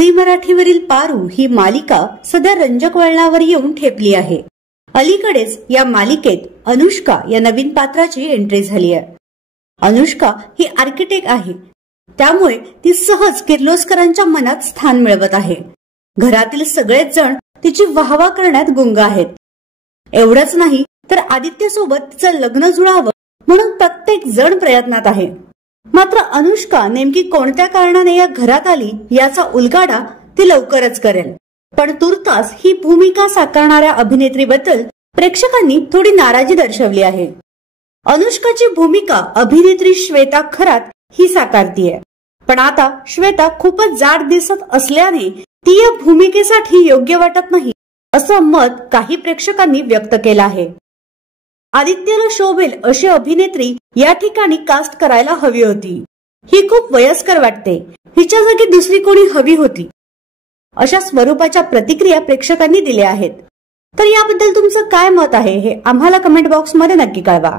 Zee मराठीवरील Paru ही मालिका सध्या रंजक वळणावर येऊन ठेपली आहे। अलीकडेच या मालिकेत अनुष्का या नवीन पात्राची एंट्री झाली आहे। अनुष्का ही आर्किटेक्ट आहे, त्यामुळे ती सहज किर्लोस्करांच्या मनात स्थान मिळवत आहे। घरातील सगळेच जण तिची वाहवा करण्यात गुंग आहेत। एवढंच नाही तर आदित्य सोबत तिचं लग्न जुळावं म्हणून प्रत्येक जण प्रयत्नात आहे। मात्र अनुष्का नेमकी कोणत्या कारणाने या घरात आली याचा उलगडा ती लवकरच करेल। पण तुर्तास ही भूमिका साकारणाऱ्या अभिनेत्रीबद्दल प्रेक्षकांनी थोडी नाराजी दर्शवली आहे। अनुष्काची भूमिका अभिनेत्री श्वेता खरात ही साकारतीये, पण आता श्वेता खूपच जाड दिसत असल्याने ती या भूमिकेसाठी योग्य वाटत नाही असं मत काही प्रेक्षकांनी व्यक्त केलं आहे। आदित्यला शोभेल अशी अभिनेत्री या ठिकाणी कास्ट करायला हवी होती। ही खूप वयस्कर वाटते, हिच्या जागी दुसरी कोणी हवी होती, अशा स्वरूपाच्या प्रतिक्रिया प्रेक्षकांनी दिल्या आहेत। तर याबद्दल तुमचं काय मत आहे हे आम्हाला कमेंट बॉक्स मध्ये नक्की कळवा।